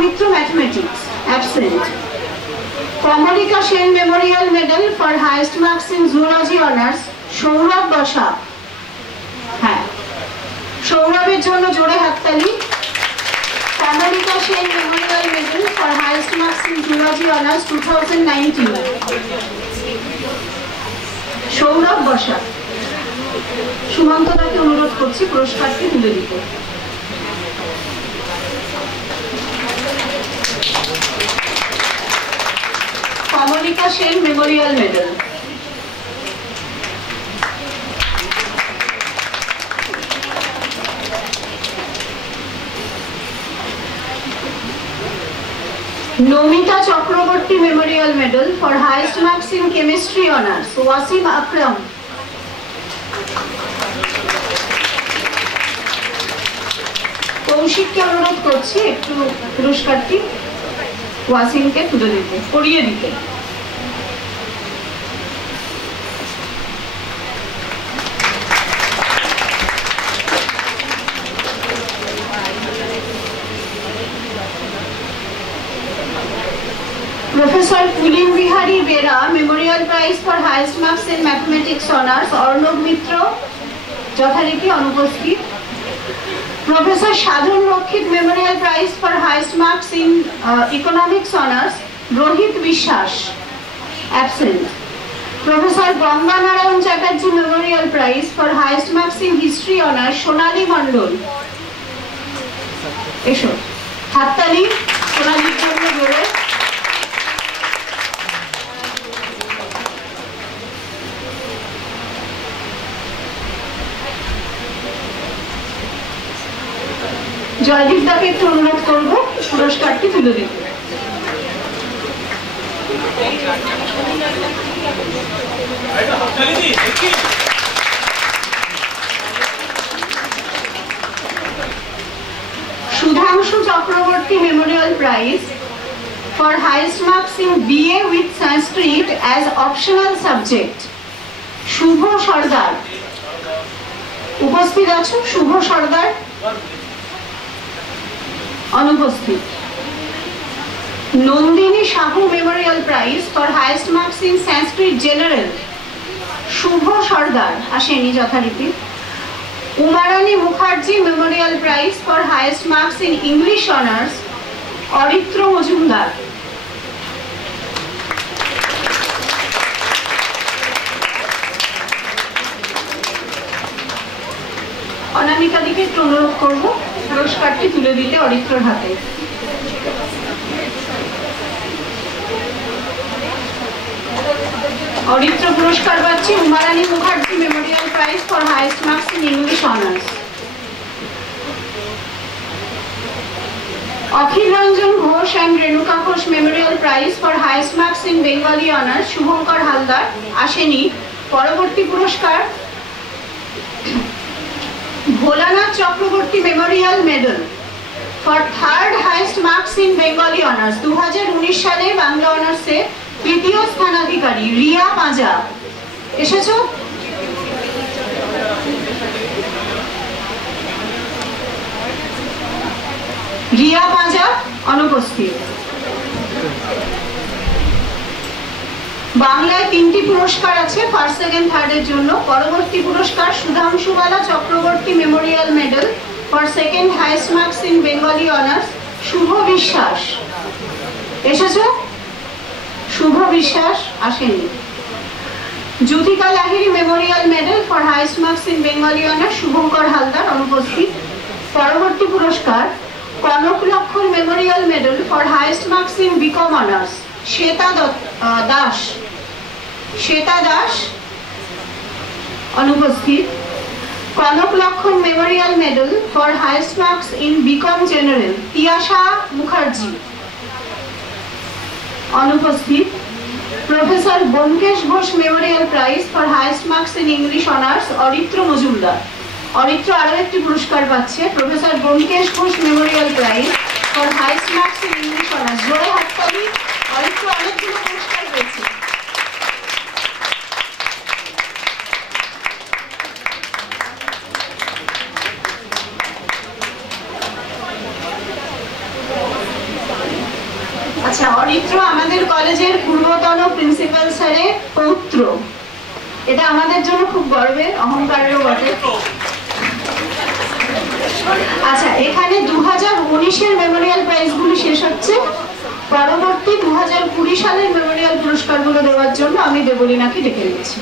Mitra Mathematics, absent. Kamalika Sen Memorial Medal for highest marks in Zoology Honours, Shourabh Basha. হ্যাঁ, সৌরভের জন্য জোরে হাততালি। Kamalika Sen Memorial Medal for highest marks in Zoology Honours 2019. সৌরভ বসা। সুমন্তদাকে অনুরোধ করছি পুরস্কারটি তুলে দিতে। Kamalika Sen Memorial Medal. Nomita Chakraborty Memorial Medal for highest marks in Chemistry Honours, Wasim Akram. কৌশিককে অনুরোধ করছি একটু পুরস্কারটি ওয়াসিমকে তুলে দিতে, পড়িয়ে দিতে। Professor Pulin Bihari Bera Memorial Prize for highest marks in Mathematics Honours, Arnab Mitra, যথারীতি অনুপস্থিত। Professor Shadhan Rokhit Memorial Prize for highest marks in Economics Honours, Rohit Vishwas, absent. Professor Ganga Narayan Chatterjee Memorial Prize for highest marks in History Honours, Sonali Mandol. এসো হাততালি সোনালির জন্য জোরে। জয়দীপ দাকে একটু অনুরোধ করবো পুরস্কারটি তুলে দিতে। সুধাংশু Chakraborty Memorial prize for highest marks in BA with Sanskrit as optional subject, Shubho Sardar. উপস্থিত আছো শুভ সর্দার? অনুপস্থিত। Nandini Sahu memorial prize for highest marks in Sanskrit general, Shubho Sardar আসেনি যথারীতি। Umarani Mukherjee memorial prize for highest marks in English honours, Aritra Majumdar. Anamika দিকে একটু অনুরোধ করবো পুরস্কারটি তুলে দিতে অরিত্রর হাতে। অরিত্র পুরস্কার পাচ্ছে Umarani Mukherjee memorial prize for highest marks in English honours. Akhil Ranjan Ghosh and Renuka Ghosh memorial prize for highest marks in Bengali honours, Shubhankar Haldar আসেনি। পরবর্তী পুরস্কার Bholanath Chakraborty memorial medal for third highest marks in Bengali honours, 2019 সালে বাংলা অনার্সে তৃতীয় স্থানাধিকারী রিয়া পাঁজা। এসেছো? রিয়া পাঁজা অনুপস্থিত। বাংলায় 3টি পুরস্কার আছে ফার্স্ট সেকেন্ড থার্ডের জন্য। পরবর্তী পুরস্কার Sudhanshubala Chakraborty memorial medal for second highest marks in Bengali honours, Shubho Biswas. এসেছো? শুভ বিশ্বাস আসেনি। Jyotika Lahiri memorial medal for highest marks in Bengali honours, Shubhankar Haldar অনুপস্থিত। পরবর্তী পুরস্কার Kanak Lakshman memorial medal for highest marks in BCom honours, Shweta Das. Shweta Das অনুপস্থিত। Kanak Lakshman memorial medal for highest marks in BCom general, Tiyasha Mukherjee অনুপস্থিত। Professor Byomkesh Ghosh memorial prize for highest marks in English honours, Aritra মজুমদার। অরিত্র আরো একটি পুরস্কার পাচ্ছে, প্রফেসর Byomkesh Ghosh memorial prize for highest marks in English honours. জোরে হাততালি। অরিত্র অনেকগুলো পুরস্কার পেয়েছে। আচ্ছা, অরিত্র আমাদের কলেজের পূর্বতন প্রিন্সিপাল স্যারের পৌত্র। এটা আমাদের জন্য খুব গর্বের, অহংকারেরও বটে। আচ্ছা, এখানে 2019-এর মেমোরিয়াল প্রাইজগুলি শেষ হচ্ছে। পরবর্তী 2020 সালের মেমোরিয়াল পুরস্কারগুলো দেওয়ার জন্য আমি দেবলীনাকে ডেকে নিচ্ছি।